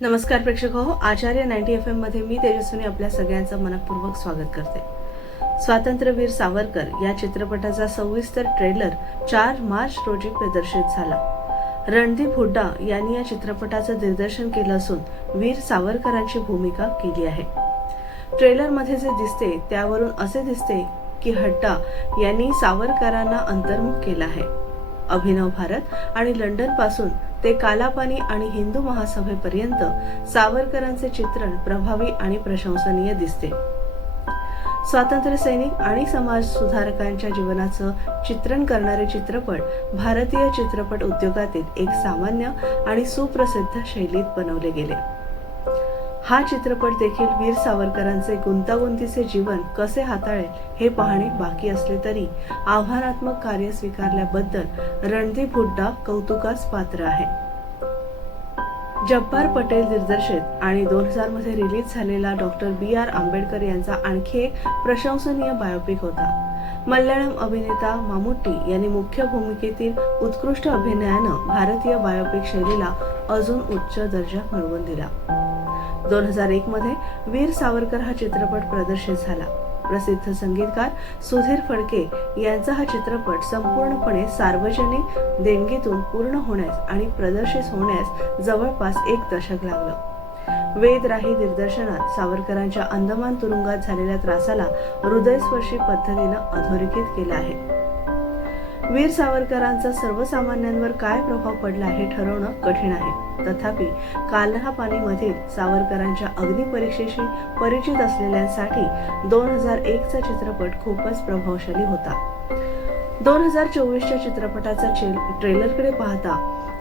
नमस्कार प्रेक्षक हो, आचार्य 90 FM मध्ये मी तेजस्विनी आपल्या सगळ्यांचं मनपूर्वक स्वागत करते. स्वातंत्र्यवीर सावरकर या चित्रपटाचा सविस्तर ट्रेलर 4 मार्च रोजी प्रदर्शित झाला. रणदीप हुड्डा यांनी या चित्रपटाचं दिग्दर्शन केलं असून वीर सावरकरांची भूमिका केली आहे. ट्रेलरमध्ये जे दिसते त्यावरून असे दिसते की हुड्डा यांनी सावरकरांना अंतर्मुख केलं आहे. अभिनव भारत आणि लंडन पासून ते कालापानी आणि हिंदू महासभेपर्यंत सावरकरांचे चित्रण प्रभावी आणि प्रशंसनीय दिसते. स्वातंत्र्य सैनिक आणि समाज सुधारकांच्या जीवनाचं चित्रण करणारे चित्रपट भारतीय चित्रपट उद्योगातील एक सामान्य आणि सुप्रसिद्ध शैलीत बनवले गेले. हा चित्रपट देखील वीर सावरकरांचे गुंतागुंतीचे जीवन कसे हाताळेल हे पाहणे बाकी असले तरी आव्हानात्मक कार्य स्वीकारल्याबद्दल रणदीप हुड्डा कौतुकास पात्र आहे. जब्बार पटेल दिग्दर्शित आणि 2000 मध्ये रिलीज झालेला डॉक्टर B.R. आंबेडकर यांचा आणखी एक प्रशंसनीय बायोपिक होता. मल्याळम अभिनेता मामुट्टी यांनी मुख्य भूमिकेतील उत्कृष्ट अभिनयानं भारतीय बायोपिक शैलीला अजून उच्च दर्जा मिळवून दिला. 2001 मध्ये वीर सावरकर हा चित्रपट प्रदर्शित झाला. प्रसिद्ध संगीतकार सुधीर फडके यांचा हा चित्रपट संपूर्णपणे सार्वजनिक देणगीतून पूर्ण होण्यास आणि प्रदर्शित होण्यास जवळपास 1 दशक लागलं. वेद राही दिग्दर्शनात सावरकरांच्या अंदमान तुरुंगात झालेल्या त्रासाला हृदयस्पर्शी पद्धतीनं अधोरेखित केलं आहे. वीर सावरकरांचा सर्वसामान्यांवर काय प्रभाव पडला हे ठरवणं कठीण आहे. तथापि काल्हापानीमधील सावरकरांच्या अग्निपरीक्षेशी परिचित असलेल्यांसाठी 2001चा चित्रपट खूपच प्रभावशाली होता. 2024च्या चित्रपटाचा ट्रेलरकडे पाहता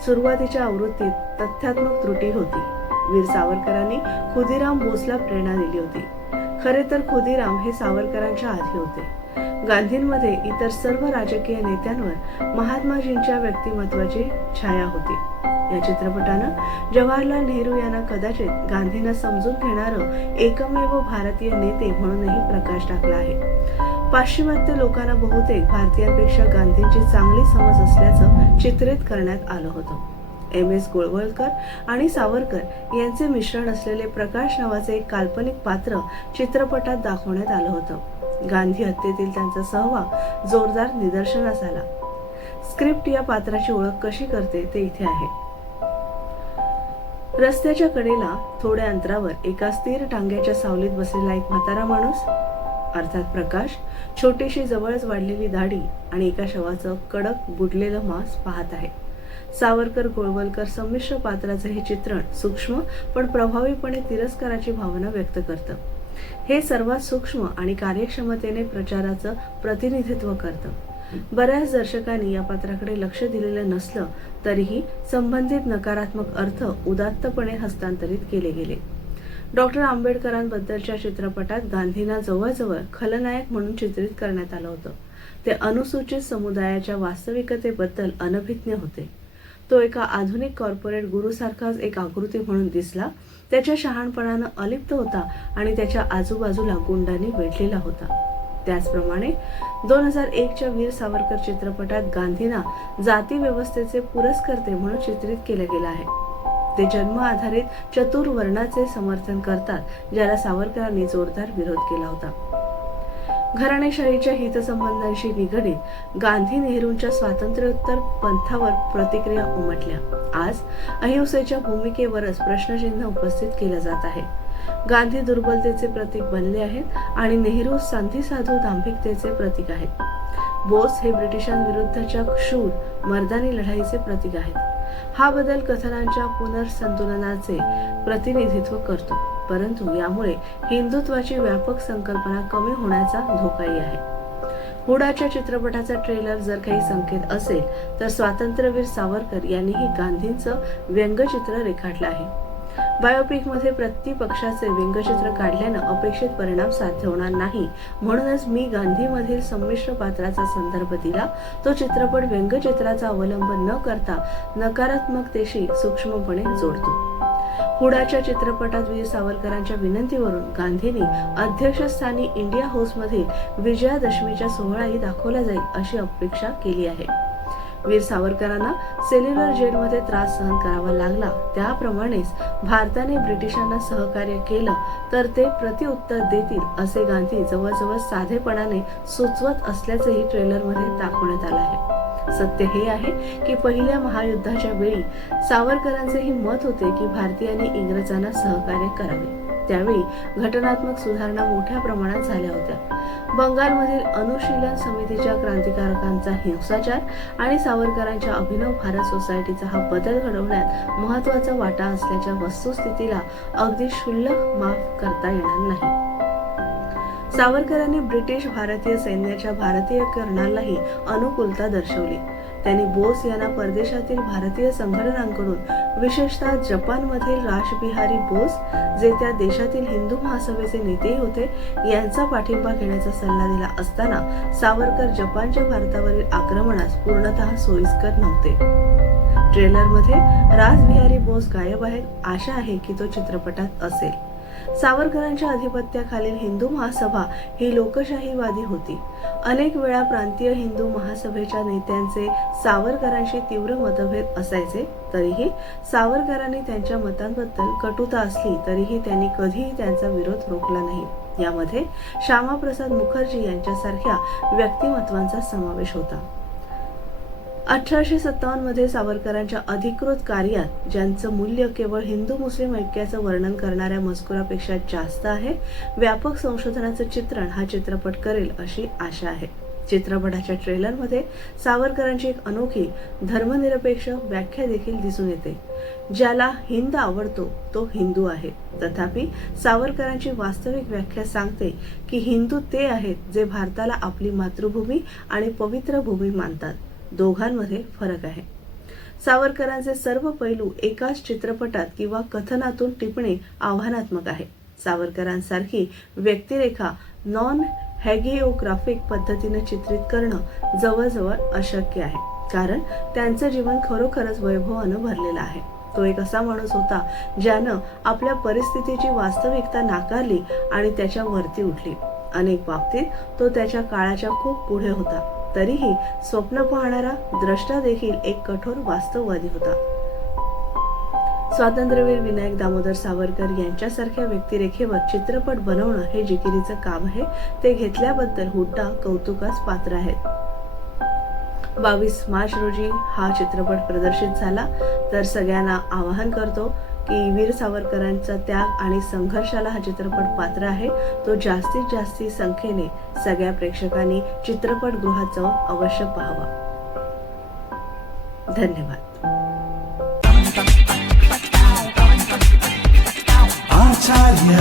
सुरुवातीच्या आवृत्तीत तथ्यात्मक त्रुटी होती. वीर सावरकरांनी खुदीराम बोसला प्रेरणा दिली होती. खरे तर खुदीराम हे सावरकरांच्या आधी होते. गांधींमध्ये इतर सर्व राजकीय नेत्यांवर महात्माजींच्या व्यक्तिमत्वाची छाया होती. या चित्रपटानं जवाहरलाल नेहरू यांना कदाचित गांधींना समजून घेणारं एकमेव भारतीय नेते म्हणूनही प्रकाश टाकला आहे. पाश्चिमात्य लोकांना बहुतेक भारतीयांपेक्षा गांधींची चांगली समज असल्याचं चित्रित करण्यात आलं होतं. MS गोळवळकर आणि सावरकर यांचे मिश्रण असलेले प्रकाश नावाचे एक काल्पनिक पात्र चित्रपटात दाखवण्यात आलं होतं. गांधी हत्येतील त्यांचा सहभाग जोरदार निदर्शनास आला. स्क्रिप्ट या पात्राची ओळख कशी करते ते इथे आहे. रस्त्याच्या कडेला थोड्या अंतरावर एका स्थिर टांग्याच्या सावलीत बसलेला एक म्हातारा माणूस, अर्थात प्रकाश, छोटीशी जवळच वाढलेली दाढी आणि एका शवाचं कडक बुडलेलं मांस पाहत आहे. सावरकर गोळवलकर संमिश्र पात्राचं हे चित्रण सूक्ष्म पण प्रभावीपणे तिरस्काराची भावना व्यक्त करतं. हे सर्वात सूक्ष्म आणि कार्यक्षमतेने प्रचाराचं प्रतिनिधित्व करतं. बऱ्याच दर्शकांनी या पात्राकडे लक्ष दिलेलं नसलं तरीही संबंधित नकारात्मक अर्थ उदात्तपणे हस्तांतरित केले गेले. डॉक्टर आंबेडकरांबद्दलच्या चित्रपटात गांधींना जवळजवळ खलनायक म्हणून चित्रित करण्यात आलं होतं. ते अनुसूचित समुदायाच्या वास्तविकतेबद्दल अनभिज्ञ होते. तो एका आधुनिक कॉर्पोरेट गुरुसारखाच एक आकृती म्हणून दिसला. त्याच्या शहाणपणानं अलिप्त होता आणि त्याच्या आजूबाजूला गुंडांनी वेढलेला होता. त्याचप्रमाणे 2001च्या वीर सावरकर चित्रपटात गांधींना जाती व्यवस्थेचे पुरस्कर्ते म्हणून चित्रित केलं गेलं आहे. ते जन्म आधारित चतुर वर्णाचे समर्थन करतात, ज्याला सावरकरांनी जोरदार विरोध केला होता. घराणेशाहीच्या हितसंबंधांशी निगडीत गांधी नेहरूंच्या स्वातंत्र्योत्तर पंथावर प्रतिक्रिया उमटल्या. आज अहिंसेच्या भूमिकेवरच प्रश्नचिन्ह उपस्थित केलं जात आहे. गांधी दुर्बलतेचे प्रतीक बनले आहेत आणि नेहरू संधी साधू दांभिकतेचे प्रतीक आहेत. बोस हे ब्रिटिशांविरुद्धच्या शूर मर्दानी लढाईचे प्रतीक आहेत. हा बदल कथनांच्या पुनर्संतुलनाचे प्रतिनिधित्व करतो, परंतु यामुळे हिंदुत्वाची व्यापक संकल्पना कमी होण्याचा धोकाही आहे. हुडाच्या चित्रपटाचा ट्रेलर जर काही संकेत असेल तर स्वातंत्र्यवीर सावरकर यांनीही गांधींचं व्यंगचित्र रेखाटलं आहे. बायोपिकमध्ये प्रतिपक्षाचे व्यंगचित्र काढल्यानं अपेक्षित परिणाम साध्य होणार नाही, म्हणूनच मी गांधीमधील संमिश्र पात्राचा संदर्भ दिला. तो चित्रपट व्यंगचित्राचा अवलंब न करता नकारात्मकतेशी सूक्ष्मपणे जोडतो. हुडाच्या चित्रपटात वीर सावरकरांच्या विनंतीवरून गांधींनी अध्यक्षस्थानी इंडिया हाऊसमधील विजयादशमीचा सोहळाही दाखवला जाईल अशी अपेक्षा केली आहे. वीर सावरकरांना सेल्युलर जेलमध्ये त्रास सहन करावा लागला, त्याप्रमाणेच भारताने ब्रिटिशांना सहकार्य केलं तर ते प्रत्युत्तर देतील असे गांधी जवळजवळ साधेपणाने सुचवत असल्याचेही ट्रेलरमध्ये दाखवण्यात आलं आहे. सत्य हे आहे की पहिल्या महायुद्धाच्या वेळी सावरकरांचे ही मत होते की भारतीयांनी इंग्रजांना सहकार्य करावे. त्यावेळी घटनात्मक सुधारणा मोठ्या प्रमाणात झाल्या होत्या. बंगालमधील अनुशीलन समितीच्या क्रांतिकारकांचा हिंसाचार आणि सावरकरांच्या अभिनव भारत सोसायटीचा हा बदल घडवण्यात महत्वाचा वाटा असल्याच्या वस्तुस्थितीला अगदी क्षुल्लक माफ करता येणार नाही. सावरकरांनी ब्रिटिश भारतीय सैन्याच्या भारतीयकरणालाही अनुकूलता दर्शवली. त्यांनी बोस यांना परदेशातील भारतीय संघटनांकडून, विशेषतः जपानमधील रासबिहारी बोस, जे त्या देशातील हिंदू महासभेचे नेतेही होते, यांचा पाठिंबा घेण्याचा सल्ला दिला असताना सावरकर जपानच्या भारतावरील आक्रमणास पूर्णतः सोयीस्कर नव्हते. ट्रेलरमध्ये रासबिहारी बोस गायब आहेत. आशा आहे की तो चित्रपटात असेल. सावरकरांच्या अधिपत्याखालील हिंदू महासभा ही लोकशाहीवादी होती. अनेक वेळा प्रांतीय हिंदू महासभेच्या नेत्यांचे सावरकरांशी तीव्र मतभेद असायचे. तरीही सावरकरांनी त्यांच्या मतांबद्दल कटुता असली तरीही त्यांनी कधीही त्यांचा विरोध रोखला नाही. यामध्ये श्यामाप्रसाद मुखर्जी यांच्यासारख्या व्यक्तिमत्वांचा समावेश होता. 1857 मध्ये सावरकरांच्या अधिकृत कार्यात, ज्यांचं मूल्य केवळ हिंदू मुस्लिम ऐक्याचं वर्णन करणाऱ्या मजकुरापेक्षा जास्त आहे, व्यापक संशोधनाचं चित्रण हा चित्रपट करेल अशी आशा आहे. चित्रपटाच्या ट्रेलरमध्ये सावरकरांची एक अनोखी धर्मनिरपेक्ष व्याख्या देखील दिसून येते. ज्याला हिंद आवडतो तो हिंदू आहे. तथापि सावरकरांची वास्तविक व्याख्या सांगते की हिंदू ते आहेत जे भारताला आपली मातृभूमी आणि पवित्र भूमी मानतात. दोघांमध्ये फरक आहे. सावरकरांचे सर्व पैलू एकाच चित्रपटात किंवा कथनातून टिपणे आव्हानात्मक आहे. सावरकरांसारखी व्यक्तिरेखा नॉन हॅगिओग्राफिक पद्धतीने चित्रित करणं जवळजवळ अशक्य आहे, कारण त्यांचं जीवन खरोखरच वैभवानं भरलेलं आहे. तो एक असा माणूस होता ज्यानं आपल्या परिस्थितीची वास्तविकता नाकारली आणि त्याच्या वरती उठली. अनेक बाबतीत तो त्याच्या काळाच्या खूप पुढे होता. तरीही स्वप्न पाहणारा द्रष्टा देखील एक कठोर वास्तववादी होता. स्वातंत्र्यवीर विनायक दामोदर सावरकर यांच्यासारख्या व्यक्तिरेखेवर चित्रपट बनवणं हे जिकिरीचं काम आहे. ते घेतल्याबद्दल हुड्डा कौतुकास पात्र आहेत. 22 मार्च रोजी हा चित्रपट प्रदर्शित झाला. तर सगळ्यांना आवाहन करतो की वीर सावरकरांचा त्याग आणि संघर्षाला हा चित्रपट पात्र आहे. तो जास्तीत संख्येने सगळ्या प्रेक्षकांनी चित्रपटगृहात जाऊन अवश्य पाहावा. धन्यवाद. आचार्य